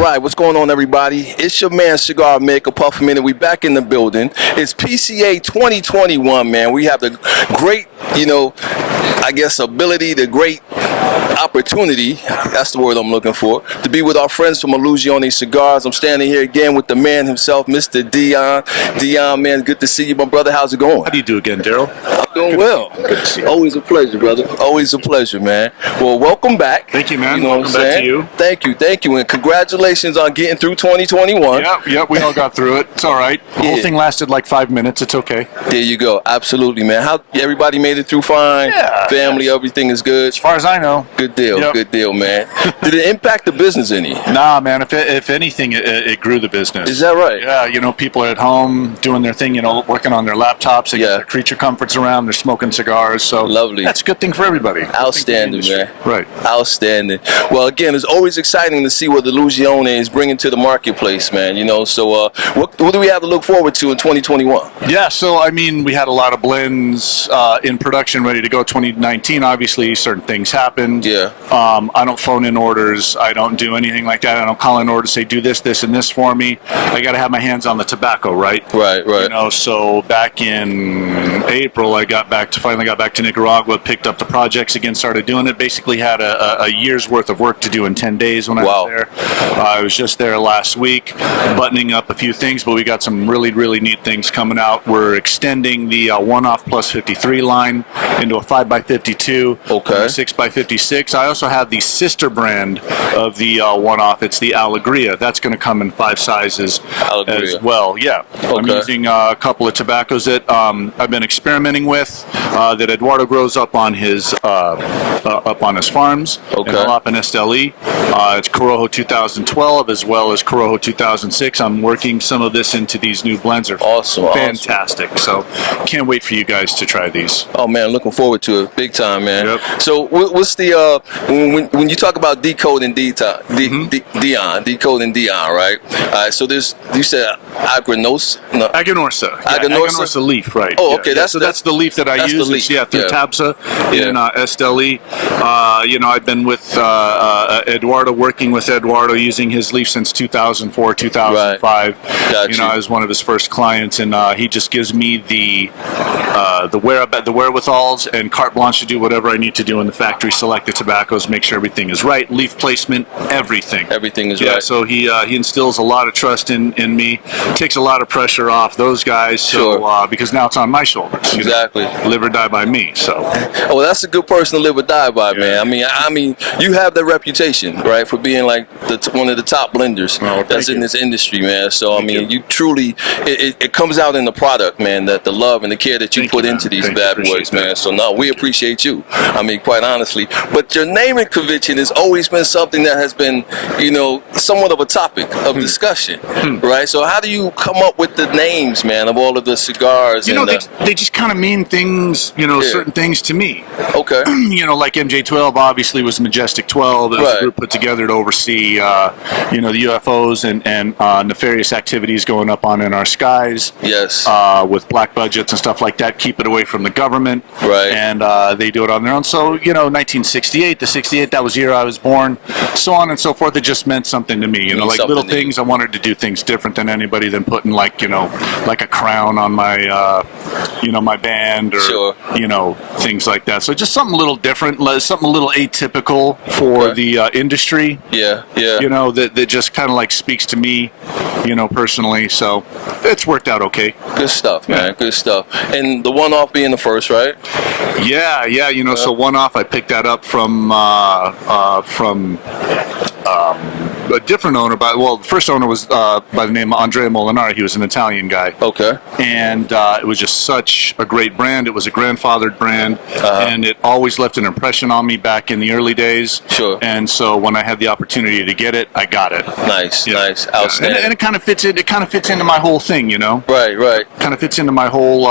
right, what's going on, everybody? It's your man, Cigar Mike, a puff a minute. We back in the building. It's PCA 2021, man. We have the great, I guess, ability, the great opportunity, that's the word I'm looking for, to be with our friends from Illusione Cigars. I'm standing here again with the man himself, Mr. Dione. Dione, man, good to see you, my brother. How's it going? How do you do again, Daryl? I'm doing well. Good to see you. Always a pleasure, brother. Always a pleasure, man. Well, welcome back. Thank you, man. You know welcome back to you. Thank you, and congratulations on getting through 2021. Yep, we all got through it. It's all right. The whole thing lasted like 5 minutes. It's okay. There you go. Absolutely, man. How everybody made it through fine? Yeah. Family, everything is good? As far as I know. Good deal. Yep. Good deal, man. Did it impact the business any? Nah, man. If anything, it grew the business. Is that right? Yeah, people are at home doing their thing, working on their laptops. They get their creature comforts around. They're smoking cigars. So lovely. That's a good thing for everybody. Outstanding, man. Right. Outstanding. Well, again, it's always exciting to see what the Illusione is bringing to the marketplace, man. So what do we have to look forward to in 2021? Yeah, so we had a lot of blends in production ready to go. 2019, obviously, certain things happened. Yeah. I don't phone in orders. I don't do anything like that. I don't call in orders, say do this, this, and this for me. I got to have my hands on the tobacco, right? Right. So back in April, I finally got back to Nicaragua, picked up the projects again, started doing it. Basically had a year's worth of work to do in 10 days when I was there. I was just there last week, buttoning up a few things, but we got some really, really neat things coming out. We're extending the one-off plus 53 line into a 5x52, okay, 6x56. I also have the sister brand of the one-off. It's the Alegria. That's going to come in 5 sizes as well. Yeah. Okay. I'm using a couple of tobaccos that I've been experimenting with that Eduardo grows up on his farms. Okay. In Jalapa and Esteli. It's Corojo 2012 as well as Corojo 2006. I'm working some of this into these new blends. They're fantastic. So can't wait for you guys to try these. Oh man, looking forward to it, big time, man. Yep. So what's the when you talk about decoding Dione, decoding Dione, right? So you said Aganorsa? No. Aganorsa leaf, right? Oh, okay. That's the leaf that I use. It's, through Tabsa in Esteli. I've been with Eduardo, working with Eduardo, using his leaf since 2004, 2005. Right. I was one of his first clients, and he just gives me the wherewithals and carte blanche to do whatever I need to do in the factory, select the tobaccos, make sure everything is right, leaf placement, everything. Everything is right. So he instills a lot of trust in me, takes a lot of pressure off those guys. So because now it's on my shoulders. Exactly. Live or die by me. So. Oh, that's a good person to live or die by, man. I mean, you have the reputation, right, for being like one of the top blenders that's in this industry, man. So you truly, it comes out in the product, man. That the love and the care that you put into these bad boys, man. So no, we appreciate you. Quite honestly. But your naming convention has always been something that has been, somewhat of a topic of discussion, right? So how do you come up with the names, man, of all of the cigars? They just kind of mean things, certain things to me. Okay. Like MJ12 obviously was Majestic 12. It was a group put together to oversee, the UFOs and nefarious activities going up in our skies. Yes. With black budgets and stuff like that, keep it away from the government. Right. And they do it on their own. So, 1968, that was the year I was born, so on and so forth. It just meant something to me. Like little things. I wanted to do things different than anybody, than putting like a crown on my, my band or, things like that. So just something a little different, something a little atypical for the industry. Yeah. That just kind of like speaks to me, personally. So it's worked out okay. Good stuff, man. Good stuff. And the one-off being the first, right? Yeah. So one-off, I picked that up from a different owner. The first owner was by the name of Andrea Molinari. He was an Italian guy. Okay. And it was just such a great brand. It was a grandfathered brand, and it always left an impression on me back in the early days. Sure. And so when I had the opportunity to get it, I got it. Nice, outstanding. And it kind of fits in. It kind of fits into my whole thing, Right. Kind of fits into my whole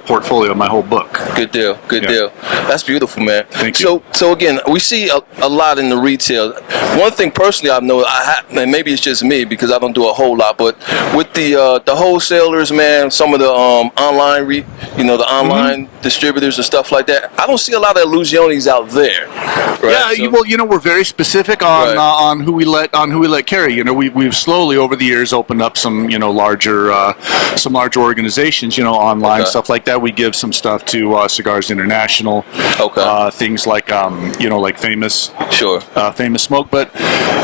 portfolio, my whole book. Good deal. That's beautiful, man. Thank you. So again, we see a lot in the retail. One thing personally I've noticed, and maybe it's just me because I don't do a whole lot, but with the wholesalers, man, some of the online, the online distributors and stuff like that, I don't see a lot of Illusiones out there. Right? Yeah, well, we're very specific on who we let carry. We've slowly over the years opened up some larger organizations, online stuff like that. We give some stuff to Cigars International. Okay. Things like like Famous. Sure. Famous Smoke, but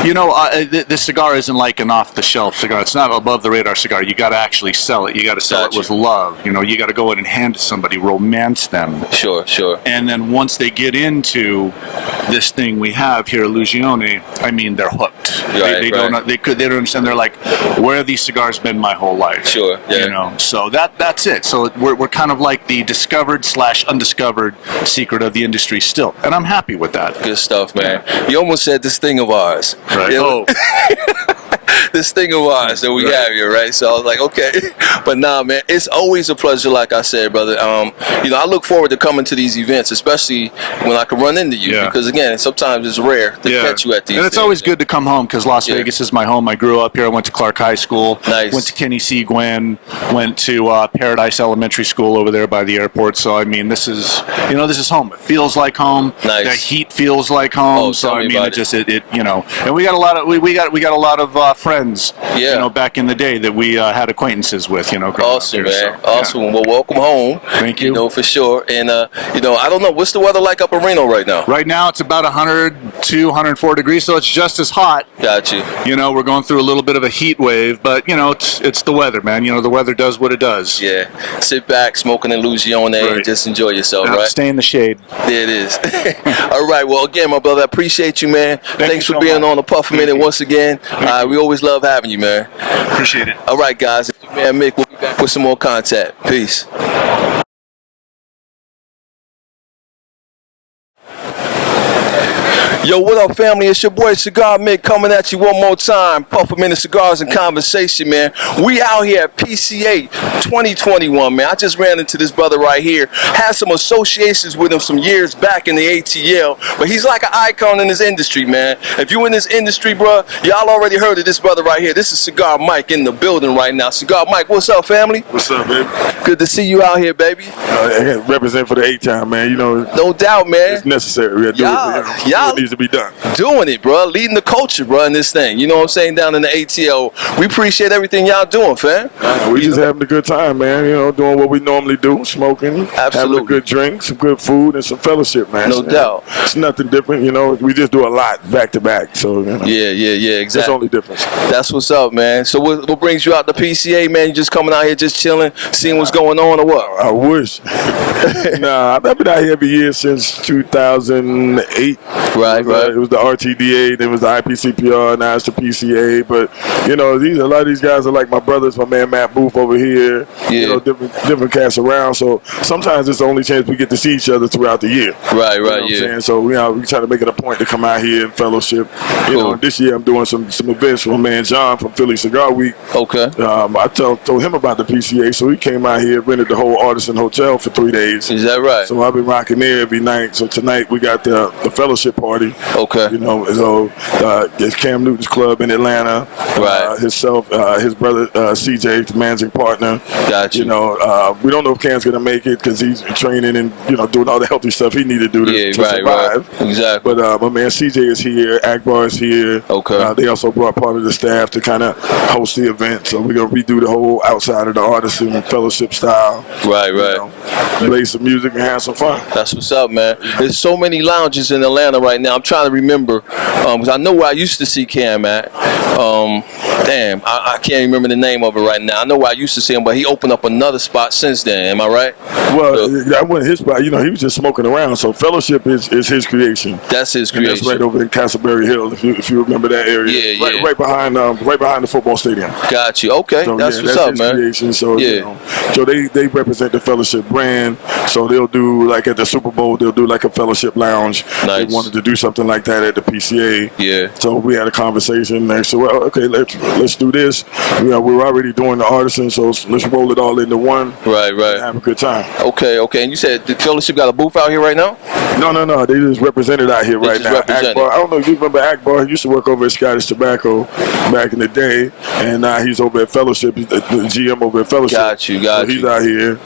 this cigar isn't like an off-the-shelf cigar. It's not above the radar cigar. You got to actually sell it. You got to sell it with love. You got to go in and hand it to somebody, romance them. Sure. And then once they get into this thing we have here, Illusione, I mean, they're hooked. They don't understand. They're like, where have these cigars been my whole life? Sure. Yeah. So that's it. So we're kind of like the discovered/undiscovered secret of the industry still, and I'm happy with that. Good stuff, man. You almost said this thing of ours. Right. Oh. This thing of ours that we have here, right? So I was like, okay. But nah, man, it's always a pleasure, like I said, brother. I look forward to coming to these events, especially when I can run into you, because again, sometimes it's rare to catch you at these. And it's always good to come home because Las Vegas is my home. I grew up here. I went to Clark High School. Nice. Went to Kenny C. Gwynn. Went to Paradise Elementary School over there by the airport. So I mean, this is home. It feels like home. Nice. The heat feels like home. Oh, so I mean, and we got a lot of friends. Back in the day that we had acquaintances with. Awesome, man. So, awesome. Well, welcome home. Thank you. For sure. And I don't know, what's the weather like up in Reno right now? Right now, it's about 102, 104 degrees, so it's just as hot. Got you. We're going through a little bit of a heat wave, but it's the weather, man. The weather does what it does. Yeah. Sit back, smoking Illusione, and just enjoy yourself, right? Stay in the shade. There it is. All right. Well, again, my brother, I appreciate you, man. Thanks for being on the Puff a Minute once again. We always love having you, man. Appreciate it. All right, guys. Man, Mick, we'll be back with some more content. Peace. Yo, what up, family? It's your boy Cigar Mike coming at you one more time. Puff a Minute Cigars and Conversation, man. We out here at PCA 2021, man. I just ran into this brother right here. Had some associations with him some years back in the ATL, but he's like an icon in this industry, man. If you in this industry, bro, y'all already heard of this brother right here. This is Cigar Mike in the building right now. Cigar Mike, what's up, family? What's up, baby? Good to see you out here, baby. Represent for the A-Town, man. No doubt, man. It's necessary. Y'all needs to be done. Doing it, bro. Leading the culture, bro, in this thing. You know what I'm saying? Down in the ATL. We appreciate everything y'all doing, fam. We just having a good time, man. Doing what we normally do, smoking, having a good drink, some good food, and some fellowship, man. No doubt. It's nothing different, We just do a lot back to back. So, Yeah, exactly. That's the only difference. That's what's up, man. So what brings you out to PCA, man? You just coming out here just chilling, seeing what's going on, or what? I wish. Nah, I've been out here every year since 2008. Right. It was the RTDA, then it was the IPCPR, now it's the PCA. But a lot of these guys are like my brothers. My man Matt Booth over here. Different cats around. So sometimes it's the only chance we get to see each other throughout the year. Right. You know what I'm saying? So we try to make it a point to come out here and fellowship. Cool. This year I'm doing some events with my man John from Philly Cigar Week. Okay. I told him about the PCA, so he came out here, rented the whole Artisan Hotel for 3 days. Is that right? So I've been rocking there every night. So tonight we got the fellowship party. Okay. There's Cam Newton's club in Atlanta. Right. Himself, his brother CJ, the managing partner. Got you. We don't know if Cam's gonna make it because he's training and doing all the healthy stuff he needed to do to survive. Right. Exactly. But my man CJ is here. Akbar is here. Okay. They also brought part of the staff to kind of host the event. So we're gonna redo the whole outside of the Artisan fellowship style. Right. Play some music and have some fun. That's what's up, man. There's so many lounges in Atlanta right now. I'm trying to remember, because I know where I used to see Cam at. I can't remember the name of it right now. I know where I used to see him, but he opened up another spot since then. Am I right? Well, that wasn't his spot. He was just smoking around. So fellowship is his creation. That's his creation. And that's right over in Castleberry Hill, if you remember that area. Yeah. Right behind the football stadium. Got you. Okay, so, that's what's up, his man. Creation. So so they represent the fellowship brand. So they'll do like at the Super Bowl, they'll do like a fellowship lounge. Nice. They wanted to do something like that at the PCA. Yeah. So we had a conversation. And they said, well, okay, let's do this. We're already doing the Artisan, so let's roll it all into one. Right. And have a good time. Okay. And you said the fellowship got a booth out here right now? No. They just represented out here right now. Akbar, I don't know if you remember Akbar. He used to work over at Scottish Tobacco back in the day, and now he's over at Fellowship. He's the GM over at Fellowship. Got you. He's out here,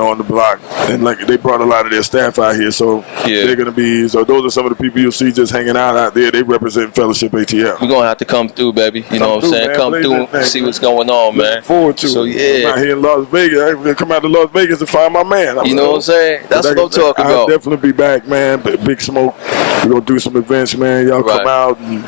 on the block, and like they brought a lot of their staff out here, so they're gonna be. So those are some of the people you'll see just hanging out there. They represent Fellowship ATL. We're gonna have to come through, baby. You know what I'm saying? Come through and see what's going on, man. Looking forward to so, it. I'm out here in Las Vegas. I'm gonna come out to Las Vegas to find my man. You know what I'm saying? That's what I'm talking about. I'll definitely be back, man. Big Smoke. We're gonna do some events, man. Y'all come out and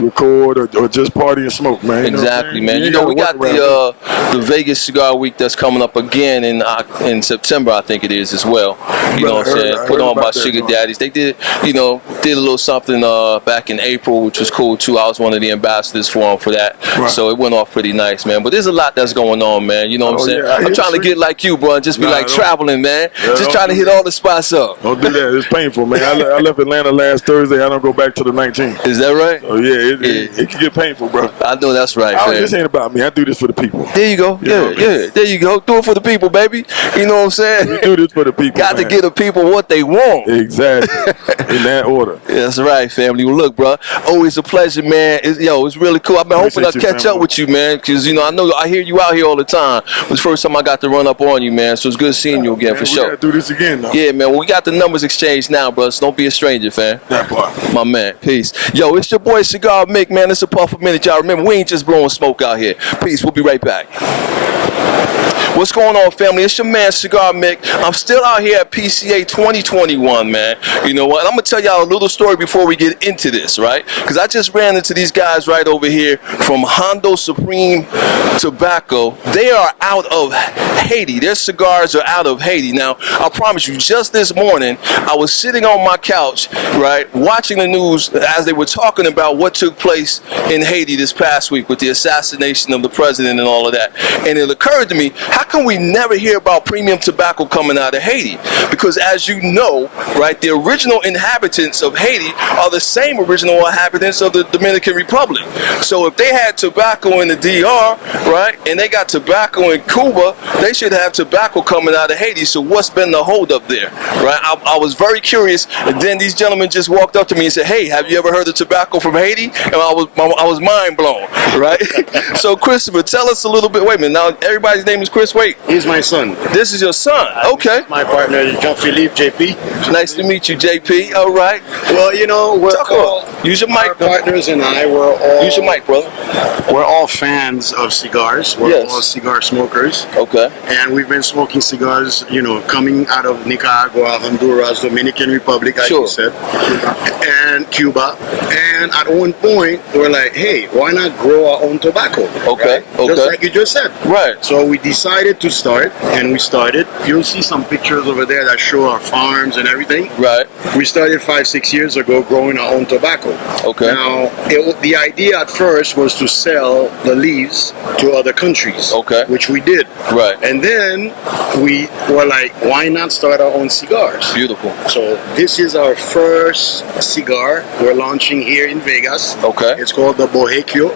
record or just party and smoke, man. Exactly, man. You know, we got the Vegas Cigar Week that's coming up again in September, I think it is as well. You know what I'm saying? Put on by Sugar Daddies. They did a little something back in April, which was cool too. I was one of the ambassadors for them for that. Right. So it went off pretty nice, man. But there's a lot that's going on, man. You know what I'm saying? I'm trying to get like you, bro, and just be like traveling, man. Just trying to hit all the spots up. Don't do that. It's painful, man. I left Atlanta last Thursday. I don't go back to the 19th. Is that right? Oh yeah, it can get painful, bro. I know that's right, man. This ain't about me. I do this for the people. There you go. Yeah. There you go. Do it for the people, baby. You know what I'm saying? We do this for the people. Got to give the people what they want. Exactly. In that order. Yeah, that's right, family. Well, look, bro. Always a pleasure, man. It's really cool. I've been hoping I'll catch up with you, man, because I hear you out here all the time. It was the first time I got to run up on you, man. So it's good seeing you again, for sure. We gotta do this again, though. Yeah, man. Well, we got the numbers exchanged now, bro. So don't be a stranger, fam. That part. My man. Peace. Yo, it's your boy Cigar Mick, man. It's a puff a minute, y'all. Remember, we ain't just blowing smoke out here. Peace. We'll be right back. What's going on, family? It's your man, Cigar Mike. I'm still out here at PCA 2021, man. You know what? I'm going to tell y'all a little story before we get into this, right? Because I just ran into these guys right over here from Hondo Supreme Tobacco. They are out of Haiti. Their cigars are out of Haiti. Now, I promise you, just this morning, I was sitting on my couch, right, watching the news as they were talking about what took place in Haiti this past week with the assassination of the president and all of that. And it occurred to me, how come we never hear about premium tobacco coming out of Haiti? Because as you know, right, the original inhabitants of Haiti are the same original inhabitants of the Dominican Republic. So if they had tobacco in the DR, right, and they got tobacco in Cuba, they should have tobacco coming out of Haiti. So what's been the hold up there, right? I was very curious, and then these gentlemen just walked up to me and said, hey, have you ever heard of tobacco from Haiti? And I was mind blown, right? So Christopher, tell us a little bit. Wait a minute, now everybody's name is Chris. Wait. He's my son. This is your son. Okay. My partner, Jean-Philippe, JP. Nice to meet you, JP. All right. Well, you know, use your mic. Our partners and I were all... Use your mic, brother. We're all fans of cigars. We're all cigar smokers. Okay. And we've been smoking cigars, you know, coming out of Nicaragua, Honduras, Dominican Republic, like you said, and Cuba. And at one point, we're like, hey, why not grow our own tobacco? Okay. Right? Just like you just said. Right. So we decided to start, and we started. You'll see some pictures over there that show our farms and everything. Right. We started 5-6 years ago growing our own tobacco. Okay. Now, the idea at first was to sell the leaves to other countries. Okay. Which we did. Right. And then we were like, why not start our own cigars? Beautiful. So this is our first cigar we're launching here in Vegas. Okay. It's called the Bohekio.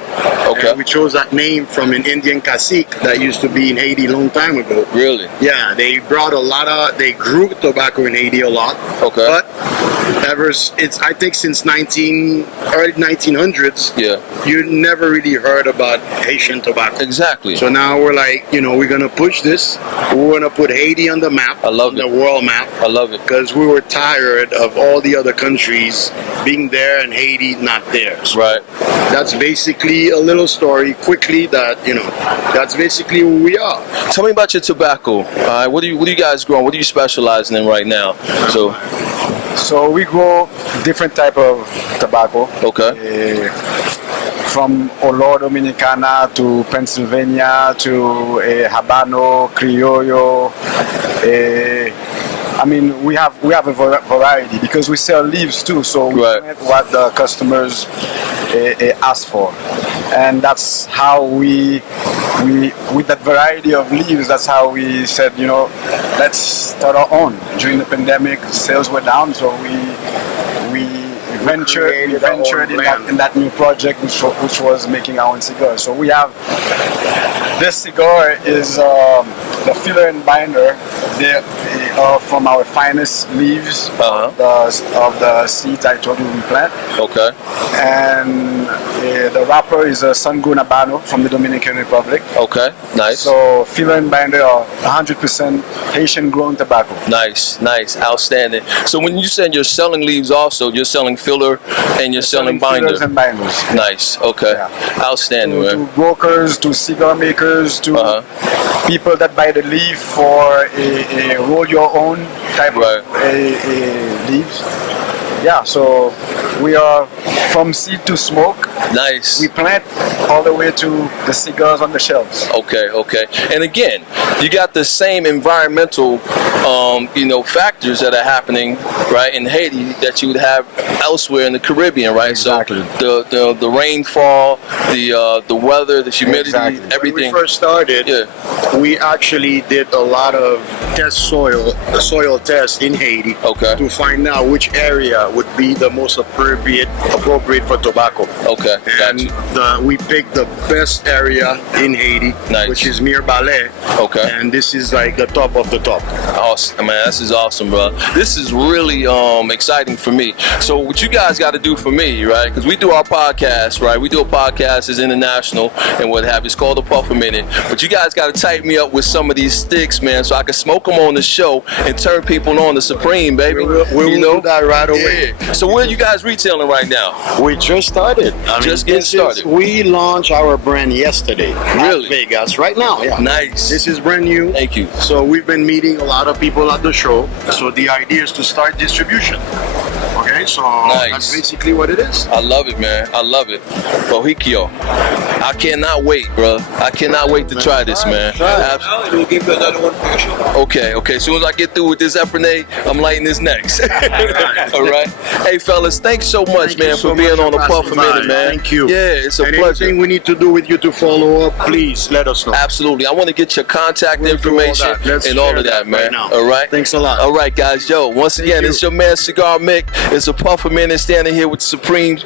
Okay. And we chose that name from an Indian cacique that used to be in Haiti a long time ago. Really? Yeah, they brought they grew tobacco in Haiti a lot. Okay. But I think since early 1900s, you never really heard about Haitian tobacco. Exactly. So now we're like, you know, we're going to push this. We're going to put Haiti on the map. I love it. The world map. I love it. Because we were tired of all the other countries being there and Haiti not there. So right. That's basically a little story quickly that, you know, that's basically who we are. Tell me about your tobacco. What do you guys growing? What are you specializing in right now? So we grow different type of tobacco. Okay. From Olor Dominicana to Pennsylvania to Habano, Criollo. I mean, we have a variety because we sell leaves too. So we get what the customers ask for, and that's how we with that variety of leaves, that's how we said, you know, let's start our own. During the pandemic, sales were down, so we ventured in that new project, which was making our own cigars. So we have this cigar is the filler and binder. are from our finest leaves of the seeds I told you we plant. Okay. And the wrapper is a Sangun Habano from the Dominican Republic. Okay, nice. So filler and binder are 100% Haitian grown tobacco. Nice, nice, outstanding. So when you said you're selling leaves also, you're selling filler and you're selling binder. Fillers and binders. Nice, okay. Yeah. Outstanding, To man. brokers, to cigar makers, to people that buy the leaf for a roll your own type of leaves. Yeah, so we are from seed to smoke. Nice. We plant all the way to the cigars on the shelves. Okay, okay. And again, you got the same environmental, factors that are happening, right, in Haiti that you would have elsewhere in the Caribbean, right? Exactly. So the rainfall, the weather, the humidity, everything. When we first started, we actually did a lot of soil tests in Haiti to find out which area would be the most appropriate for tobacco. Okay, and we picked the best area in Haiti, which is Mirbalais. Okay. And this is like the top of the top. Awesome, man. This is awesome, bro. This is really exciting for me. So what you guys got to do for me, right? Because we do our podcast, right? We do a podcast, it's international and what have you. It's called the Puff a Minute. But you guys got to tighten me up with some of these sticks, man, so I can smoke them on the show and turn people on to Supreme, baby. We'll do that right away. Yeah. So where are you guys retailing right now? We just started. Just getting started. We launched our brand yesterday. Really? At Vegas, right now. Yeah. Nice. This is brand new. Thank you. So we've been meeting a lot of people at the show. So the idea is to start distribution. Okay, so that's basically what it is. I love it, man. I love it. Bohekio. I cannot wait, bro. I cannot wait to try this, man. We'll give you another one for your show. Okay. As soon as I get through with this Epernay, I'm lighting this next. All right. Hey, fellas, thanks so much, man, for being on the Puff a Minute, man. Thank you. Yeah, it's a pleasure. Anything we need to do with you to follow up, please let us know. Absolutely. I want to get your contact information and all of that, man. All right. Thanks a lot. All right, guys. Yo, once again, it's your man Cigar Mick. It's a Puff a Minute standing here with Supreme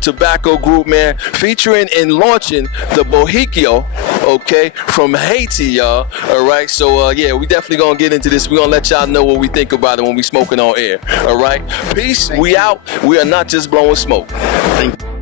Tobacco Group, man, featuring and launching the Bohekio, okay, from Haiti, y'all. All right. So we definitely gonna get into this. We're gonna let y'all know what we think about it when we smoking on air. All right. Peace. We out. We are not just blowing smoke. Thank you.